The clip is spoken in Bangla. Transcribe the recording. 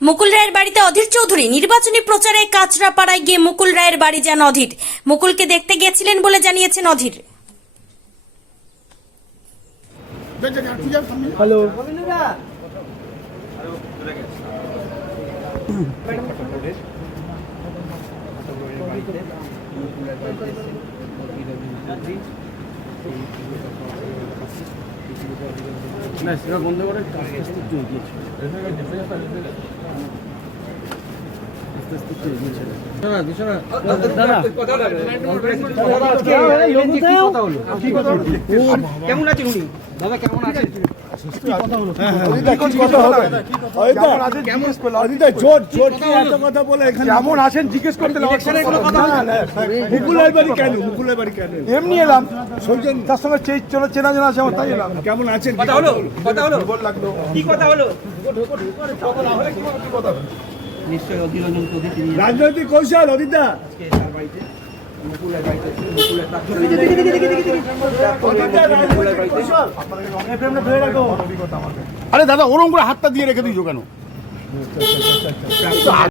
মুকুল রায়ের বাড়িতে অধীর চৌধুরী। নির্বাচনী প্রচারে কাঁচরাপাড়ায় গিয়ে মুকুল রায়ের বাড়ি যান অধীর। মুকুলকে দেখতে গেছিলেন বলে জানিয়েছেন অধীর। হ্যালো। না সেটা বন্ধ করে আস্তে আস্তে একটু কেমন আছেন উনি দাদা কেমন আছেন কেমন আছেন জিজ্ঞেস করতে কোনো বাড়ি এমনি এলাম সৌজন তার সঙ্গে চলে চেনা জানা আছে তাই এলাম কেমন আছেন কথা হলো? কথা হলো? কি কথা হলো? নিশ্চয়ই অধীর রঞ্জন চৌধুরী তিনি রাজনৈতিক কৌশল অদিতা আজকে তার বাড়িতে মুকুলের বাড়িতে মুকুলের তার মুকুলের বাড়িতে। আরে দাদা ওরম করে হাতটা দিয়ে রেখে দিয়েছ কেন?